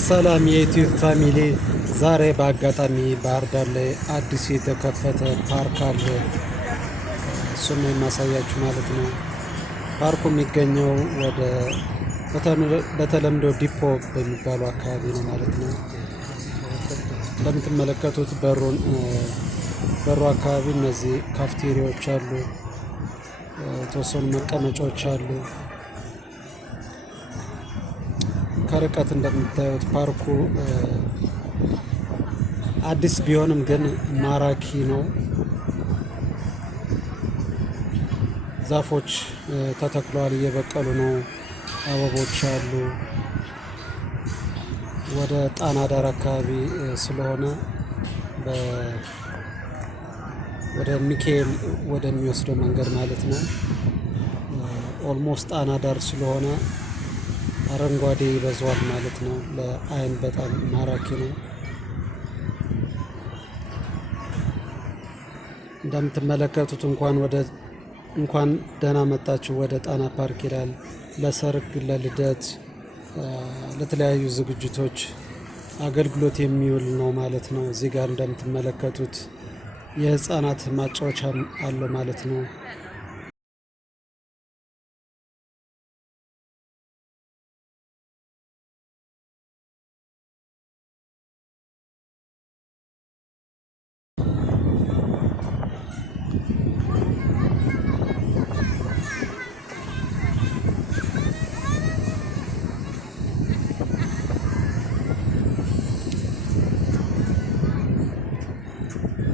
ሰላም የዩቲዩብ ፋሚሊ፣ ዛሬ በአጋጣሚ ባህር ዳር ላይ አዲስ የተከፈተ ፓርክ አለ። እሱም የማሳያችሁ ማለት ነው። ፓርኩ የሚገኘው ወደ በተለምዶ ዲፖ በሚባለው አካባቢ ነው ማለት ነው። እንደምትመለከቱት በሩ አካባቢ እነዚህ ካፍቴሪያዎች አሉ፣ የተወሰኑ መቀመጫዎች አሉ። ከርቀት እንደምታዩት ፓርኩ አዲስ ቢሆንም ግን ማራኪ ነው። ዛፎች ተተክለዋል፣ እየበቀሉ ነው። አበቦች አሉ። ወደ ጣና ዳር አካባቢ ስለሆነ ወደ ሚካኤል ወደሚወስደው መንገድ ማለት ነው። ኦልሞስት ጣና ዳር ስለሆነ አረንጓዴ ይበዛዋል ማለት ነው። ለአይን በጣም ማራኪ ነው። እንደምትመለከቱት እንኳን ደህና መጣችሁ ወደ ጣና ፓርክ ይላል። ለሰርግ፣ ለልደት፣ ለተለያዩ ዝግጅቶች አገልግሎት የሚውል ነው ማለት ነው። እዚህ ጋር እንደምትመለከቱት የህፃናት ማጫወቻ አለ ማለት ነው።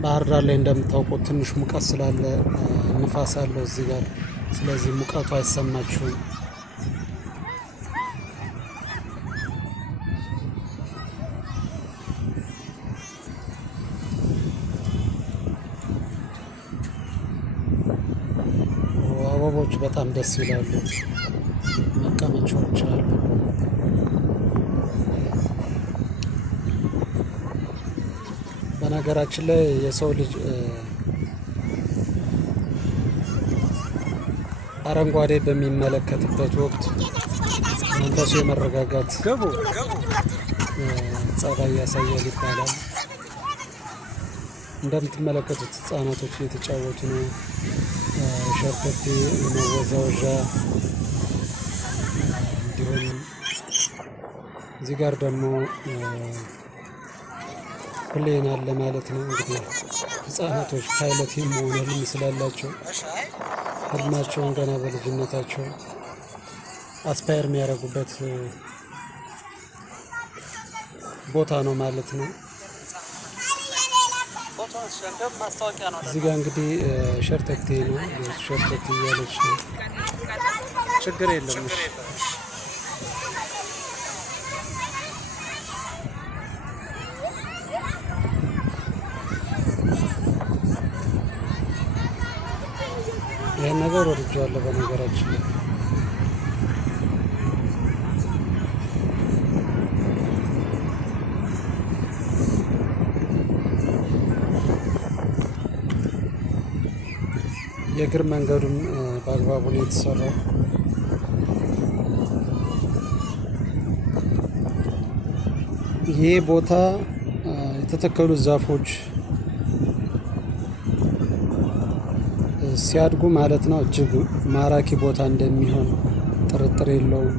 ባህር ዳር ላይ እንደምታውቁት ትንሽ ሙቀት ስላለ ንፋስ አለው እዚህ ጋር። ስለዚህ ሙቀቱ አይሰማችሁም። አበቦች በጣም ደስ ይላሉ። መቀመጫዎች አሉ። በነገራችን ላይ የሰው ልጅ አረንጓዴ በሚመለከትበት ወቅት መንፈሱ የመረጋጋት ጸባይ ያሳያል ይባላል። እንደምትመለከቱት ህጻናቶች እየተጫወቱ ነው። ሸርተቴ፣ መወዛወዣ እንዲሁም እዚህ ጋር ደግሞ ፕሌን አለ ማለት ነው። እንግዲህ ህጻናቶች ፓይለት የመሆን ህልም ስላላቸው ህልማቸውን ገና በልጅነታቸው አስፓየር የሚያደርጉበት ቦታ ነው ማለት ነው። እዚህ ጋር እንግዲህ ሸርተቴ ነው፣ ሸርተቴ እያለች ነው። ችግር የለም። ይህን ነገር ወድጄዋለሁ በነገራችን ላይ። የእግር መንገዱም በአግባቡ ነው የተሰራው። ይህ ቦታ የተተከሉት ዛፎች ሲያድጉ ማለት ነው እጅግ ማራኪ ቦታ እንደሚሆን ጥርጥር የለውም።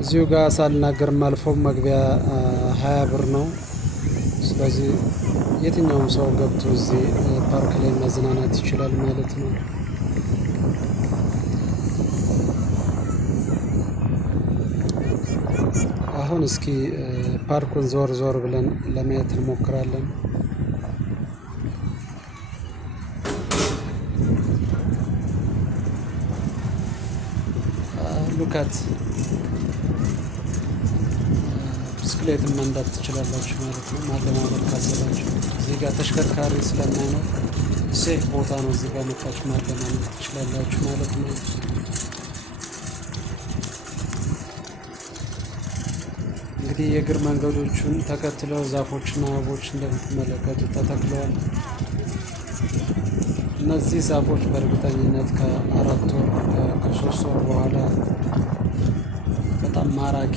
እዚሁ ጋር ሳልናገር ማልፈው መግቢያ 20 ብር ነው። ስለዚህ የትኛውም ሰው ገብቶ እዚህ ፓርክ ላይ መዝናናት ይችላል ማለት ነው። አሁን እስኪ ፓርኩን ዞር ዞር ብለን ለማየት እንሞክራለን። ሉካት ብስክሌትን መንዳት ትችላላችሁ ማለት ነው። ማለማመድ ካሰባችሁ እዚህ ጋር ተሽከርካሪ ስለማይኖር ሴፍ ቦታ ነው። እዚህ ጋር መጣችሁ ማለማመድ ትችላላችሁ ማለት ነው። እንግዲህ የእግር መንገዶቹን ተከትለው ዛፎችና አበቦች እንደምትመለከቱት ተተክለዋል። እነዚህ ዛፎች በእርግጠኝነት ከ4 ወር ከ3 ወር በኋላ በጣም ማራኪ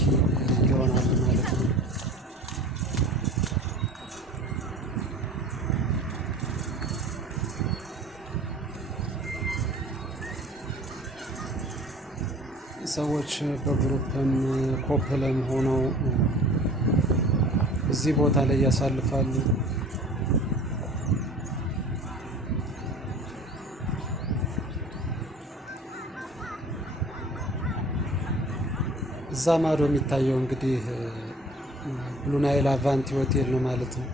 ይሆናሉ ማለት ነው። ሰዎች በግሩፕም ኮፕልም ሆነው እዚህ ቦታ ላይ ያሳልፋሉ። እዛ ማዶ የሚታየው እንግዲህ ብሉ ናይል አቫንቲ ሆቴል ነው ማለት ነው።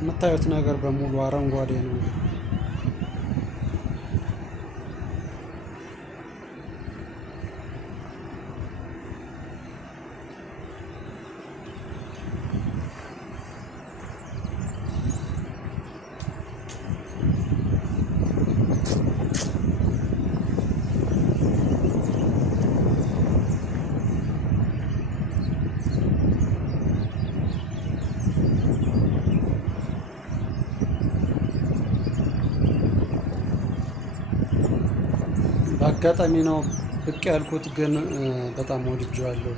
የምታዩት ነገር በሙሉ አረንጓዴ ነው። በአጋጣሚ ነው ብቅ ያልኩት፣ ግን በጣም ወድጄዋለሁ።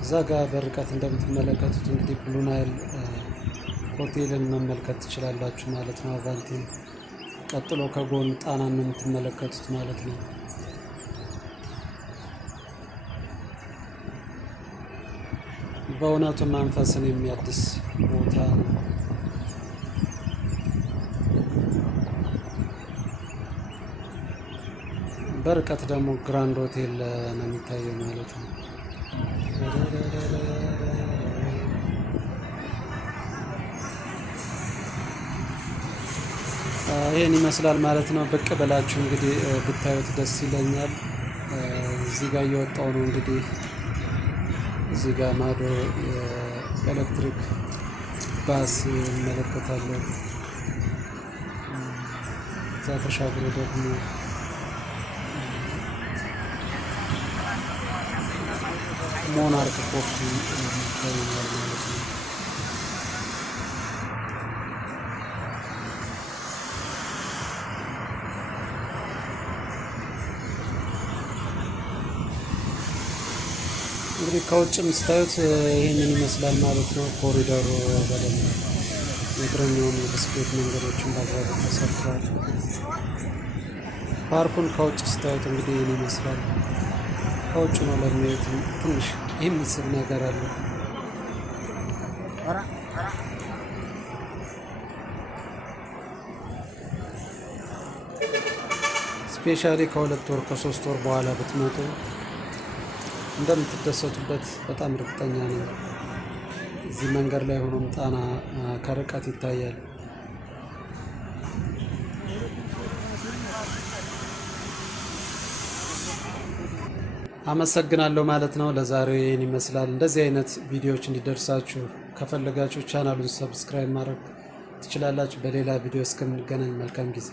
እዛ ጋር በርቀት እንደምትመለከቱት እንግዲህ ብሉ ናይል ሆቴልን መመልከት ትችላላችሁ ማለት ነው። አቫንቲን ቀጥሎ ከጎን ጣናን ነው የምትመለከቱት ማለት ነው። በእውነቱ መንፈስን የሚያድስ ቦታ ነው። በርቀት ደግሞ ግራንድ ሆቴል ነው የሚታየው ማለት ነው። ይህን ይመስላል ማለት ነው። ብቅ ብላችሁ እንግዲህ ብታዩት ደስ ይለኛል። እዚህ ጋር እየወጣው ነው እንግዲህ እዚህ ጋር ማዶ የኤሌክትሪክ ባስ እንመለከታለን። እዛ ተሻግሮ ደግሞ ሞናርክ ኮፊ ይታያል ማለት ነው። እንግዲህ ከውጭም ስታዩት ይህንን ይመስላል ማለት ነው። ኮሪደሩ በደንብ የእግረኛውን የብስክሌት መንገዶችን በአግባቡ ተሰርተዋል። ፓርኩን ከውጭ ስታዩት እንግዲህ ይህን ይመስላል። ከውጭ ነው ለሚያዩት ትንሽ የሚስብ ነገር አለ። ስፔሻሊ ከ2 ወር ከ3 ወር በኋላ ብትመጡ እንደምትደሰቱበት በጣም እርግጠኛ ነኝ። እዚህ መንገድ ላይ ሆኖም ጣና ከርቀት ይታያል። አመሰግናለሁ ማለት ነው። ለዛሬው ይህን ይመስላል። እንደዚህ አይነት ቪዲዮዎች እንዲደርሳችሁ ከፈለጋችሁ ቻናሉን ሰብስክራይብ ማድረግ ትችላላችሁ። በሌላ ቪዲዮ እስከምንገናኝ መልካም ጊዜ